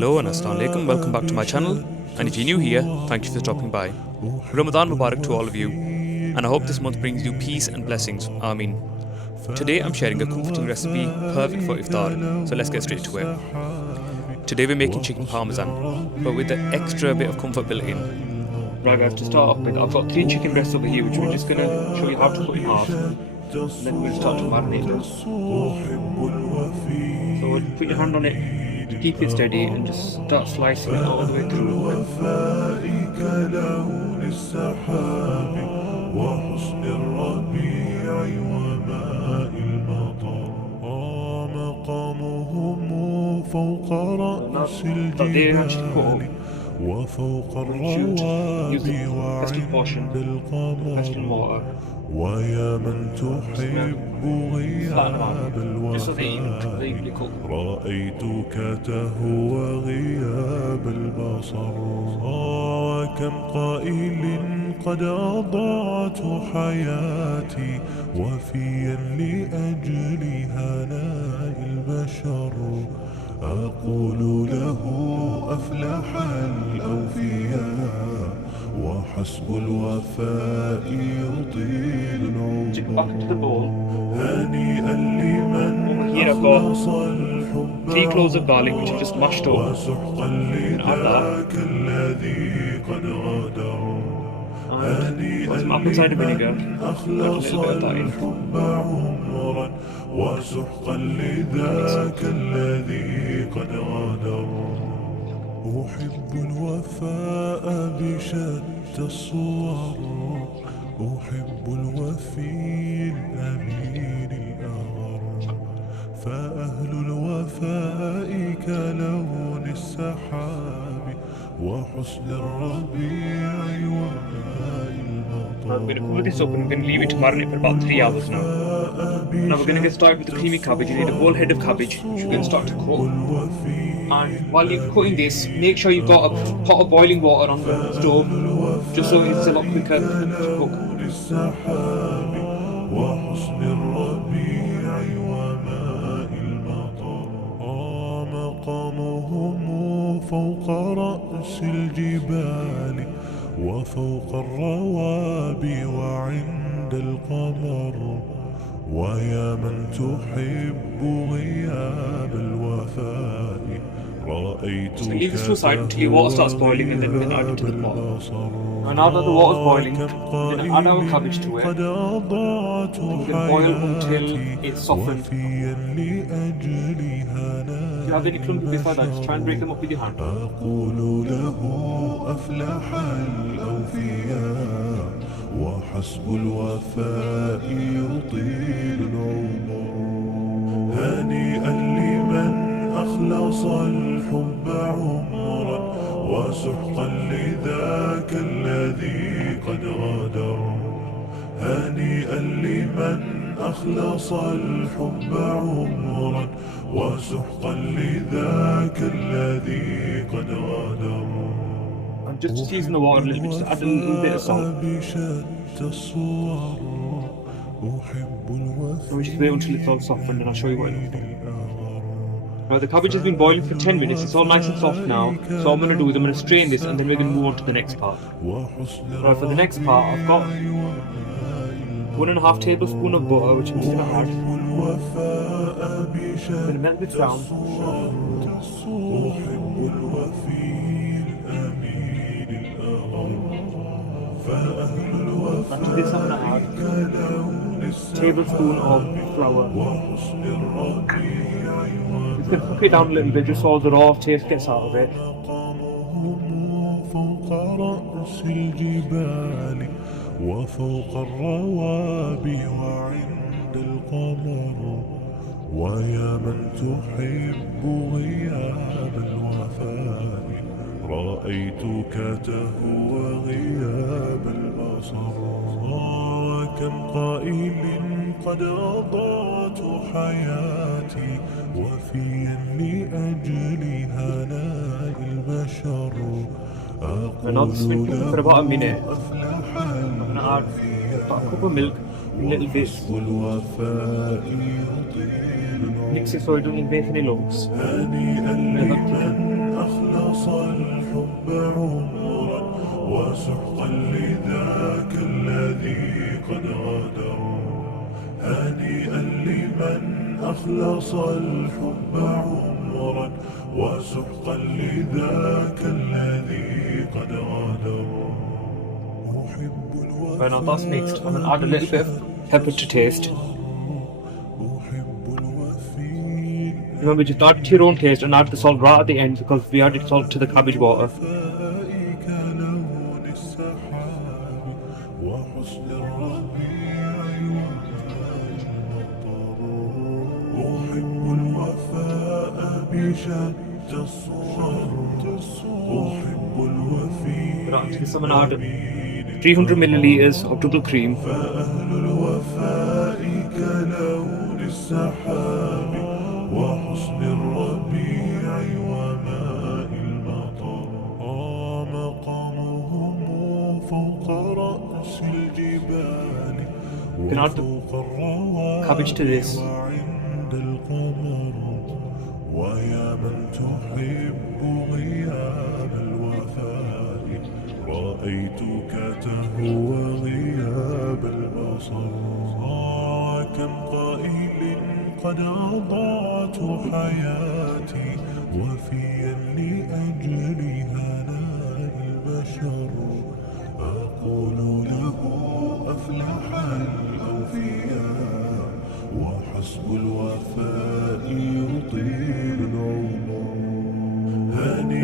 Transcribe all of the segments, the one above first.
Hello and Assalamu alaikum, welcome back to my channel, and if you're new here, thank you for stopping by. Ramadan Mubarak to all of you, and I hope this month brings you peace and blessings, Ameen. Today I'm sharing a comforting recipe perfect for Iftar, so let's get straight to it. Today we're making chicken Parmesan, but with the extra bit of comfort built in. Right guys, to start off with, I've got 3 chicken breasts over here which we're just going to show you how to cut in half, and then we'll start to marinate them. So put your hand on it, keep it steady and just start slicing it all the way through. That they actually cut up. وفوق Use the الرغاب pestle portion, pestle mortar. ويا من تحب غياب Just so they evenly cook. رأيتك تهوى غياب البصر وكم قائل قد أضعت حياتي وفيا لأجل هناء البشر أقول له أفلح الأوفياء وحسب الوفاء يطيل العمر هنيئا لمن أخلص الحب 3 cloves of garlic which are just mashed up. وسحقا لذاك الذي قد غدر هنيئا لمن أخلص الحب عمرا وسحقا لذاك الذي قد غدر أحب الوفاء بشتى الصور أحب الوفي الأمين الأغر فأهل الوفاء كلون السحاب وحسن الربيع وماء I'm going to cover this up and I'm going to leave it to marinate for about 3 hours now. Now we're going to get started with the creamy cabbage. You need a whole head of cabbage which you're going to start to cook. And while you're cutting this, make sure you've got a pot of boiling water on the stove, just so it's a lot quicker to cook. مقامهم فوق رأس الجبال وفوق الروابي وعند القمر ويا من تحب غياب الوفاء رأيتك So leave this to the side until your water starts boiling and then we're going to add it to the pot. And now that the water is boiling, we're going to add our cabbage to it. And we're going to boil until it's softened. If you have any clumps beside that, just try and break them up with your hand. أقول له أفلح الأوفياء وحسب الوفاء يطيل العمر هنيئا لمن أخلص الحب عمرا وسحقا لذاك الذي قد غدر هنيئا لمن أخلص الحب عمرا وسحقا لذاك الذي قد غدر And just to season the water a little bit, just add a little bit of salt. So we just wait until it's all softened and I'll show you what it looks like. Now the cabbage has been boiling for 10 minutes, it's all nice and soft now. So what I'm going to do is I'm going to strain this and then we're going to move on to the next part. Right, for the next part I've got 1.5 tablespoons of butter which I'm just going to add. I'm going to melt this down. After this I'm going to add a tablespoon of flour. Just going to cook it down a little bit just so the raw taste gets out of it. وفوق الروابي وعند القمر ويا من تحب غياب الوفاء رأيتك تهوى غياب البصر وكم قائل قد أضعت حياتي وفيا لأجل هناء البشر And now this has been cooking for about a minute. I'm going to add about a cup of milk, a little bit. Mix it so it doesn't make any lumps. أخلص الحب عمرا وسحقا لذاك الذي قد غادر. أحب الوفاء. Right, now that's mixed. I'm going to add a little bit of pepper to taste. Remember, just add it to your own taste and add the salt right at the end because we added salt to the cabbage water. So I'm going to add 300 milliliters of double cream. وحسن الربيع وماء المطر. مقامهم فوق رأس الجبال وفوق الروابع Cabbage to this. وعند القمر. ويا من تحب غياب الوفاء رأيتك تهوى غياب البصر. كم قائل قد أضعت حياتي وفيا لأجلها نال البشر. أقول له أفلح الأوفياء وحسب الوفاء يطيل العمر.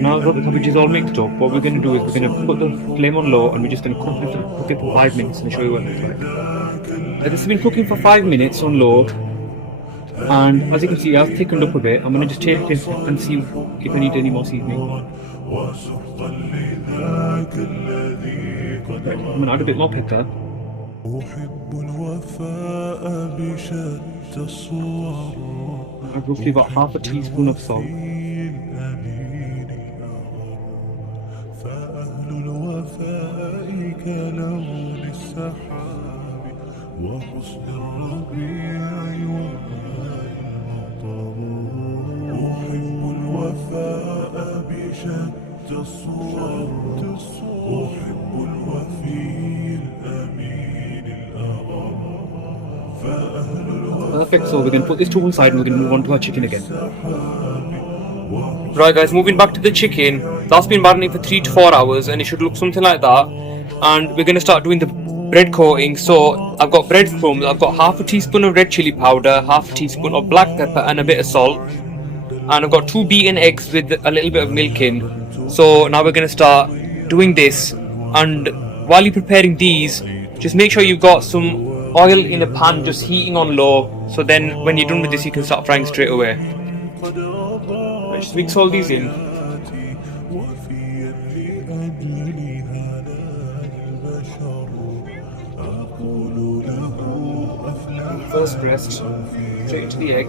Now that the cabbage is all mixed up, what we're going to do is we're going to put the flame on low and we're just going to cook it for 5 minutes and show you what it looks like. This has been cooking for 5 minutes on low, and as you can see it has thickened up a bit. I'm going to just take it and see if I need any more seasoning. Right, I'm going to add a bit more pepper. Add roughly about half a teaspoon of salt. وحسن الربيع وماء المطر. أحب الوفاء بشتى الصور. أحب الوفي الأمين الأغر. فأهل Perfect, so we're going to put this to one side and we're going to move on to our chicken again. Right guys, moving back to the chicken. That's been marinating for 3 to 4 hours and it should look something like that. And we're going to start doing the bread coating. So I've got breadcrumbs, I've got half a teaspoon of red chili powder, half a teaspoon of black pepper and a bit of salt, and I've got 2 beaten eggs with a little bit of milk in. So now we're going to start doing this, and while you're preparing these, just make sure you've got some oil in a pan just heating on low, so then when you're done with this you can start frying straight away. Just mix all these in. First pressed, straight into the egg.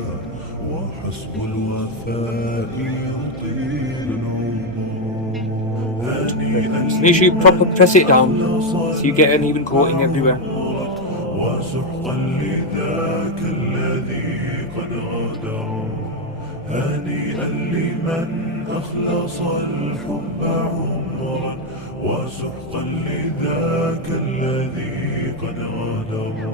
Just make sure you proper press it down so you get an even coating everywhere. وسحقا لذاك الذي قد غادر.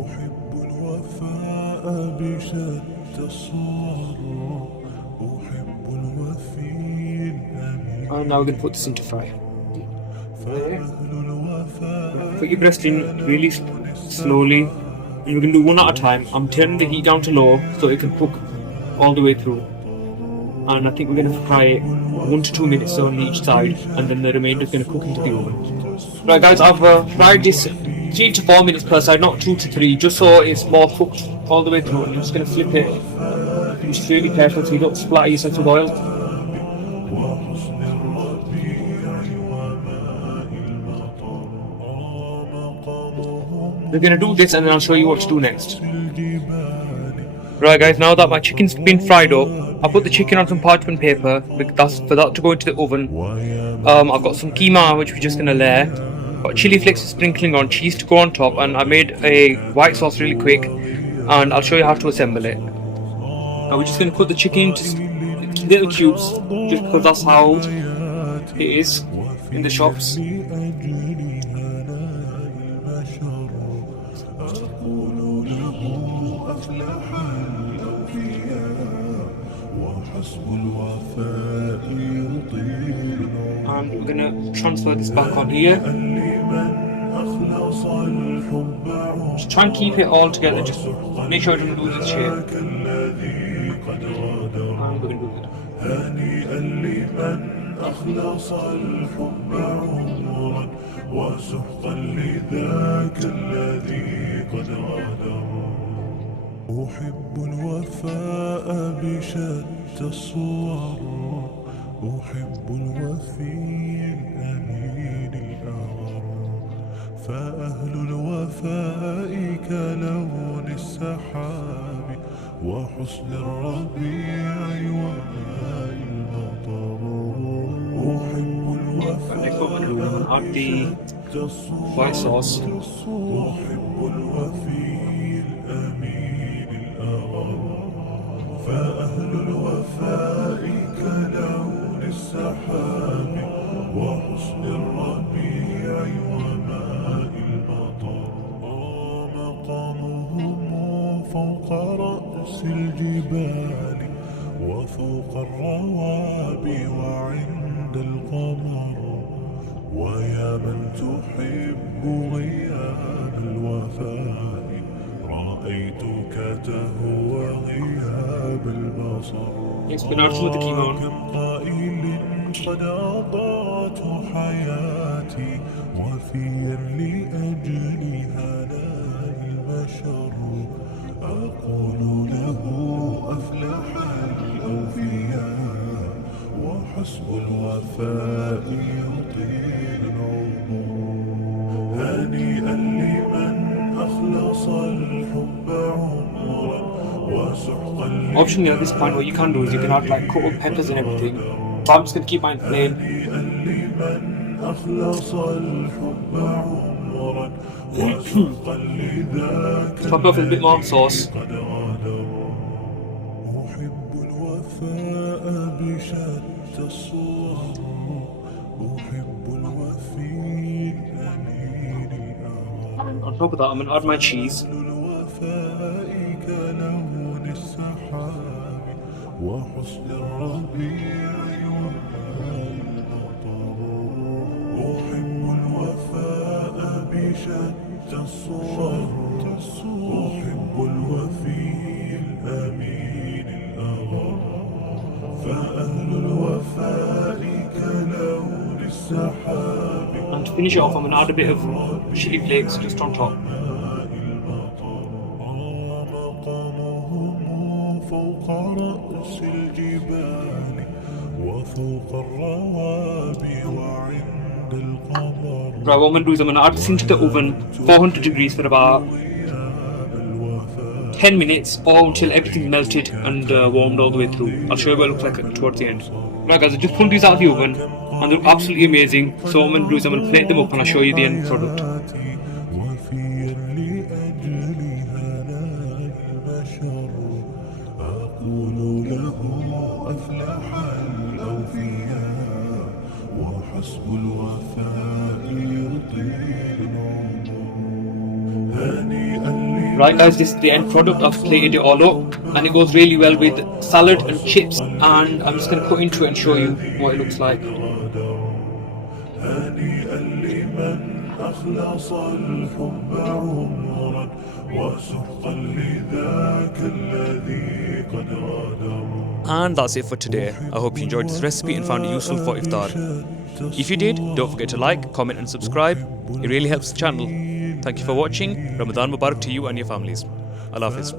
أحب الوفاء بشتى الصور. أحب الوفي الأمين. And now we're going to put this into fry. Put your breast in really slowly, and we're going to do one at a time. I'm turning the heat down to low so it can cook all the way through. And I think we're going to fry it 1 to 2 minutes on each side, and then the remainder is going to cook into the oven. Right guys, I've fried this 3 to 4 minutes per side, not 2 to 3, just so it's more cooked all the way through. I'm just going to flip it. Be just really careful so you don't splatter yourself with oil. We're going to do this and then I'll show you what to do next. Right guys, now that my chicken's been fried up, I put the chicken on some parchment paper for that to go into the oven. I've got some keema which we're just going to layer. Got chili flakes sprinkling on, cheese to go on top, and I made a white sauce really quick and I'll show you how to assemble it. Now we're just going to put the chicken into little cubes just because that's how it is in the shops. وحسب الوفاء يطيل And we're gonna transfer this back on here. لمن أخلص الحب Just try and keep it all together, just make sure it doesn't lose its shape. كالذي قد غادر And we're gonna do it. هنيئا لمن أخلص الحب عمرا وسحقا لذاك الذي قد غادر أحب الوفاء بشتى الصور أحب الوفي الأمين الأغر فأهل الوفاء كلون السحاب وحسن الربيع وماء المطر أحب الوفاء Add the white sauce. أحب الوفي الأمين الأغر فأهل الوفاء كلون السحاب وحسن الربيع وماء المطر مقامهم فوق رأس الجبال وفوق الروابي وعند القمر ويا من تحب غياب الوفاء رأيتك تهوى غياب البصر Spinach with the keema. كم قائل قد أضاعت حياتي وفيا لأجل هناء البشر أقول له أفلح الأوفياء وحسب الوفاء يطيل العمر هنيئا لمن أخلص الحب عمرا وسحقا Option at this point, what you can do is you can add like cut up peppers and everything. But I'm just gonna keep mine plain. هنيئا لمن أخلص الحب عمرا وسحقا لذاك Top it off with a bit more sauce. قد غادر أحب الوفاء بشتى الصور أحب الوفي الأمين الأغر And on top of that, I'm gonna add my cheese. الوفاء كلون السحاب وحسن الربيع وماء المطر أحب الوفاء بشتى الصور أحب الوفي الأمين الأغر فأهل الوفاء كلون السحاب And to finish it off, I'm gonna add a bit of chili flakes just on top. مقامهم فوق رأس الجبال وفوق الروابي وعند القمر Right, what I'm gonna do is I'm gonna add this into the oven, 400 degrees for about 10 minutes or until everything's melted and warmed all the way through. I'll show you what it looks like towards the end. Right guys, I just pulled these out of the oven and they're absolutely amazing. So what I'm going to do is I'm going to plate them up and I'll show you the end product. وفيا لأجل هناء البشر أقول له أفلح الأوفياء وحسب الوفاء يطيل العمر هنيئا Right guys, this is the end product. I've plated it all up and it goes really well with salad and chips, and I'm just going to cut into it and show you what it looks like. هنيئا لمن أخلص الحب عمرا وسحقا لذاك الذي قد غادر And that's it for today. I hope you enjoyed this recipe and found it useful for Iftar. If you did, don't forget to like, comment and subscribe. It really helps the channel. Thank you for watching. Ramadan Mubarak to you and your families. Allah Hafiz.